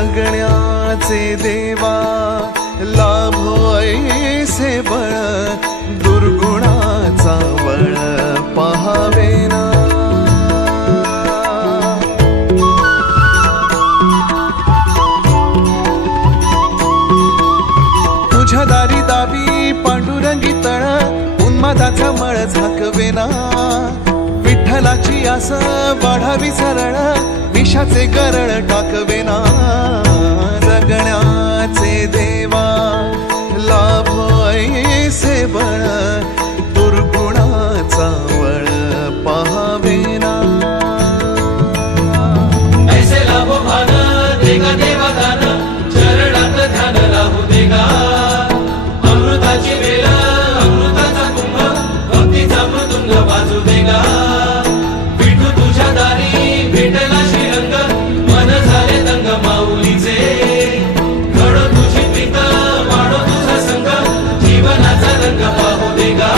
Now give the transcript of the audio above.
जगण्याचे देवा लाभो ऐसे बळ दुर्गुणाचा बळ पहावेना तुझ्या दारी दावी पांडुरंगी तळ उन्मादाचा मळ झाकवेना विठ्ठलाची आस वाढावी सरळ विषाचे गरळ टाकवेना जगण्याचे देवा लाभो ऐसे बळ दुर्गुणाचा बळ पहावेना ऐसे लाभो भान देगा देवा दान चरणात ध्यान राहू देगा अमृताची वेळ अमृताचा कुंभ भक्तीचा मृदुंग वाजू देगा विठू तुझ्या दारी भेटला श्रीरंग मन झाले दंग माऊलीचे घडो तुझी प्रीत वाढो तुझा संग जीवनाचा रंग पाहू देगा